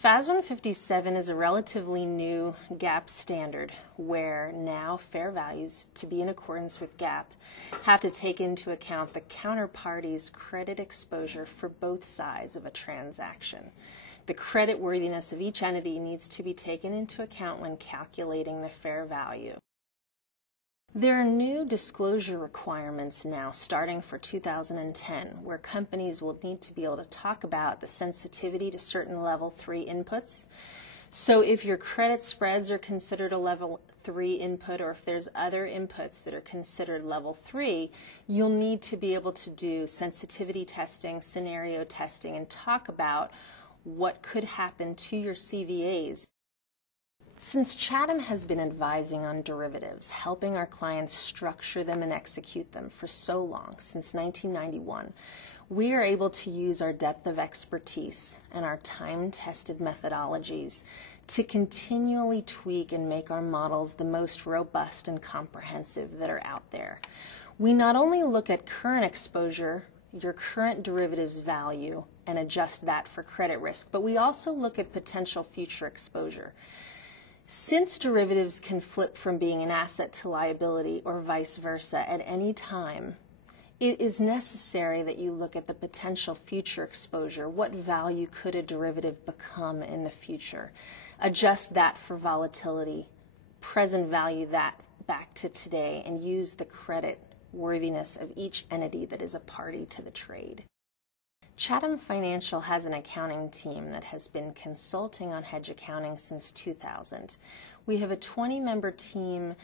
FAS 157 is a relatively new GAAP standard where now fair values, to be in accordance with GAAP, have to take into account the counterparty's credit exposure for both sides of a transaction. The creditworthiness of each entity needs to be taken into account when calculating the fair value. There are new disclosure requirements now starting for 2010 where companies will need to be able to talk about the sensitivity to certain level 3 inputs. So if your credit spreads are considered a level 3 input, or if there's other inputs that are considered level 3, you'll need to be able to do sensitivity testing, scenario testing, and talk about what could happen to your CVAs. Since Chatham has been advising on derivatives, helping our clients structure them and execute them for so long, since 1991, we are able to use our depth of expertise and our time-tested methodologies to continually tweak and make our models the most robust and comprehensive that are out there. We not only look at current exposure, your current derivatives value, and adjust that for credit risk, but we also look at potential future exposure. Since derivatives can flip from being an asset to liability or vice versa at any time, it is necessary that you look at the potential future exposure. What value could a derivative become in the future? Adjust that for volatility, present value that back to today, and use the credit worthiness of each entity that is a party to the trade. Chatham Financial has an accounting team that has been consulting on hedge accounting since 2000. We have a 20-member team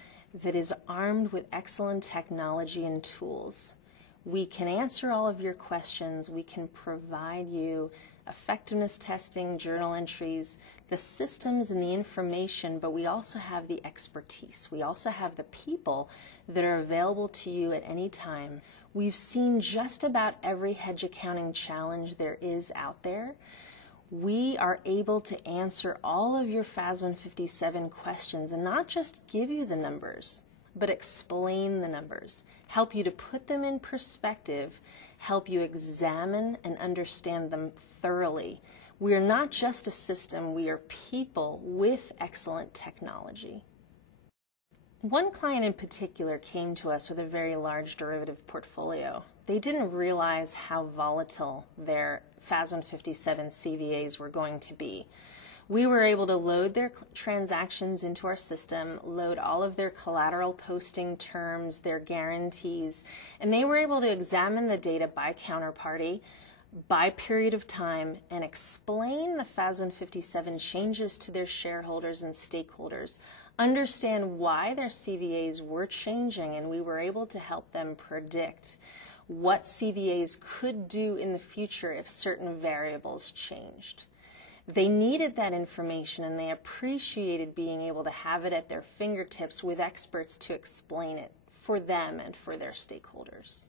that is armed with excellent technology and tools. We can answer all of your questions. We can provide you effectiveness testing, journal entries, the systems and the information, but we also have the expertise. We also have the people that are available to you at any time. We've seen just about every hedge accounting challenge there is out there. We are able to answer all of your FAS 157 questions and not just give you the numbers, but explain the numbers, help you to put them in perspective, help you examine and understand them thoroughly. We are not just a system, we are people with excellent technology. One client in particular came to us with a very large derivative portfolio. They didn't realize how volatile their FAS 157 CVAs were going to be. We were able to load their transactions into our system, load all of their collateral posting terms, their guarantees, and they were able to examine the data by counterparty, by period of time, and explain the FAS 157 changes to their shareholders and stakeholders, understand why their CVAs were changing, and we were able to help them predict what CVAs could do in the future if certain variables changed. They needed that information and they appreciated being able to have it at their fingertips with experts to explain it for them and for their stakeholders.